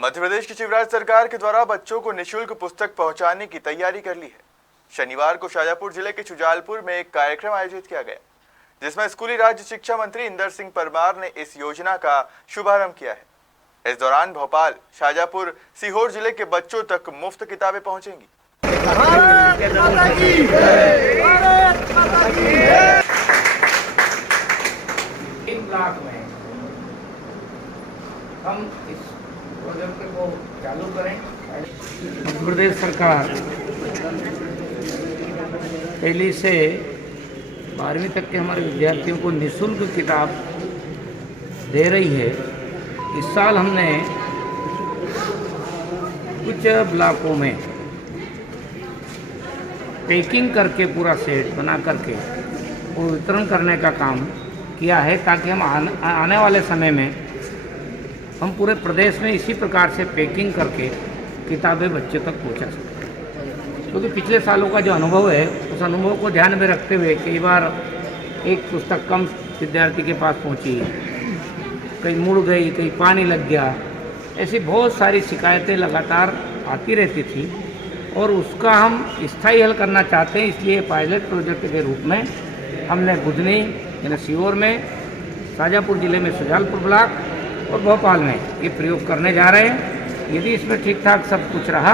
मध्य प्रदेश की शिवराज सरकार के द्वारा बच्चों को निःशुल्क पुस्तक पहुंचाने की तैयारी कर ली है। शनिवार को शाजापुर जिले के शुजालपुर में एक कार्यक्रम आयोजित किया गया, जिसमें स्कूली राज्य शिक्षा मंत्री इंदर सिंह परमार ने इस योजना का शुभारंभ किया है। इस दौरान भोपाल, शाजापुर, सीहोर जिले के बच्चों तक मुफ्त किताबें पहुंचेंगी। ब्लॉक में हम इस प्रोजेक्ट को चालू करें। मध्य प्रदेश सरकार पहली से 12वीं तक के हमारे विद्यार्थियों को निःशुल्क किताब दे रही है। इस साल हमने कुछ ब्लॉकों में पैकिंग करके पूरा सेट बना करके वो वितरण करने का काम किया है, ताकि हम आने वाले समय में हम पूरे प्रदेश में इसी प्रकार से पैकिंग करके किताबें बच्चों तक पहुंचा सकते। क्योंकि पिछले सालों का जो अनुभव है, उस अनुभव को ध्यान में रखते हुए कई बार एक पुस्तक कम विद्यार्थी के पास पहुंची, कहीं मुड़ गई, कहीं पानी लग गया, ऐसी बहुत सारी शिकायतें लगातार आती रहती थी और उसका हम स्थायी हल करना चाहते हैं। इसलिए पायलट प्रोजेक्ट के रूप में हमने बुधनी यानी सीहोर में, शाजापुर जिले में शुजालपुर ब्लॉक और भोपाल में ये प्रयोग करने जा रहे हैं। यदि इसमें ठीक ठाक सब कुछ रहा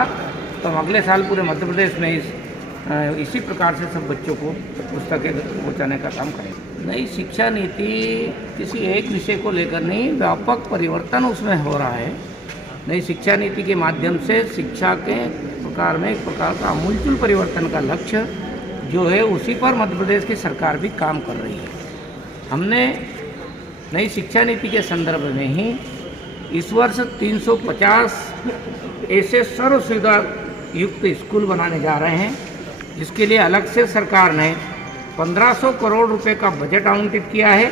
तो हम अगले साल पूरे मध्य प्रदेश में इसी प्रकार से सब बच्चों को पुस्तकें पहुँचाने का काम करेंगे। नई शिक्षा नीति किसी एक विषय को लेकर नहीं, व्यापक परिवर्तन उसमें हो रहा है। नई शिक्षा नीति के माध्यम से शिक्षा के प्रकार में एक प्रकार का आमूलचूल परिवर्तन का लक्ष्य जो है, उसी पर मध्य प्रदेश की सरकार भी काम कर रही है। हमने नई शिक्षा नीति के संदर्भ में ही इस वर्ष 350 ऐसे सर्व सुविधा युक्त स्कूल बनाने जा रहे हैं, जिसके लिए अलग से सरकार ने 1500 करोड़ रुपए का बजट आवंटित किया है।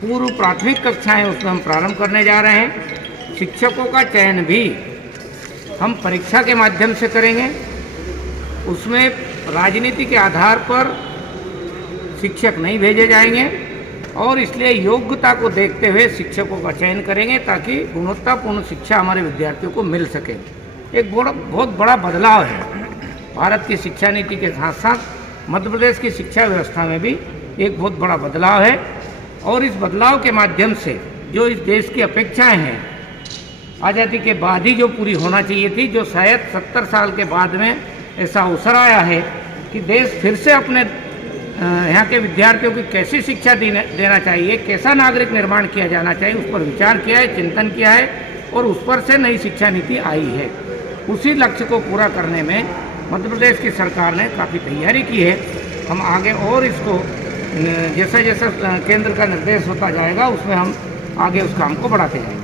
पूर्व प्राथमिक कक्षाएं उसमें हम प्रारंभ करने जा रहे हैं। शिक्षकों का चयन भी हम परीक्षा के माध्यम से करेंगे। उसमें राजनीति के आधार पर शिक्षक नहीं भेजे जाएंगे और इसलिए योग्यता को देखते हुए शिक्षकों का चयन करेंगे, ताकि गुणवत्तापूर्ण शिक्षा हमारे विद्यार्थियों को मिल सके। एक बहुत बड़ा बदलाव है भारत की शिक्षा नीति के साथ साथ मध्य प्रदेश की शिक्षा व्यवस्था में भी एक बहुत बड़ा बदलाव है। और इस बदलाव के माध्यम से जो इस देश की अपेक्षाएं हैं, आज़ादी के बाद ही जो पूरी होना चाहिए थी, जो शायद 70 साल के बाद में ऐसा अवसर आया है कि देश फिर से अपने यहाँ के विद्यार्थियों की कैसी शिक्षा देना चाहिए, कैसा नागरिक निर्माण किया जाना चाहिए, उस पर विचार किया है, चिंतन किया है और उस पर से नई शिक्षा नीति आई है। उसी लक्ष्य को पूरा करने में मध्य प्रदेश की सरकार ने काफ़ी तैयारी की है। हम आगे और इसको जैसा जैसा केंद्र का निर्देश होता जाएगा, उसमें हम आगे उस काम को बढ़ाते जाएंगे।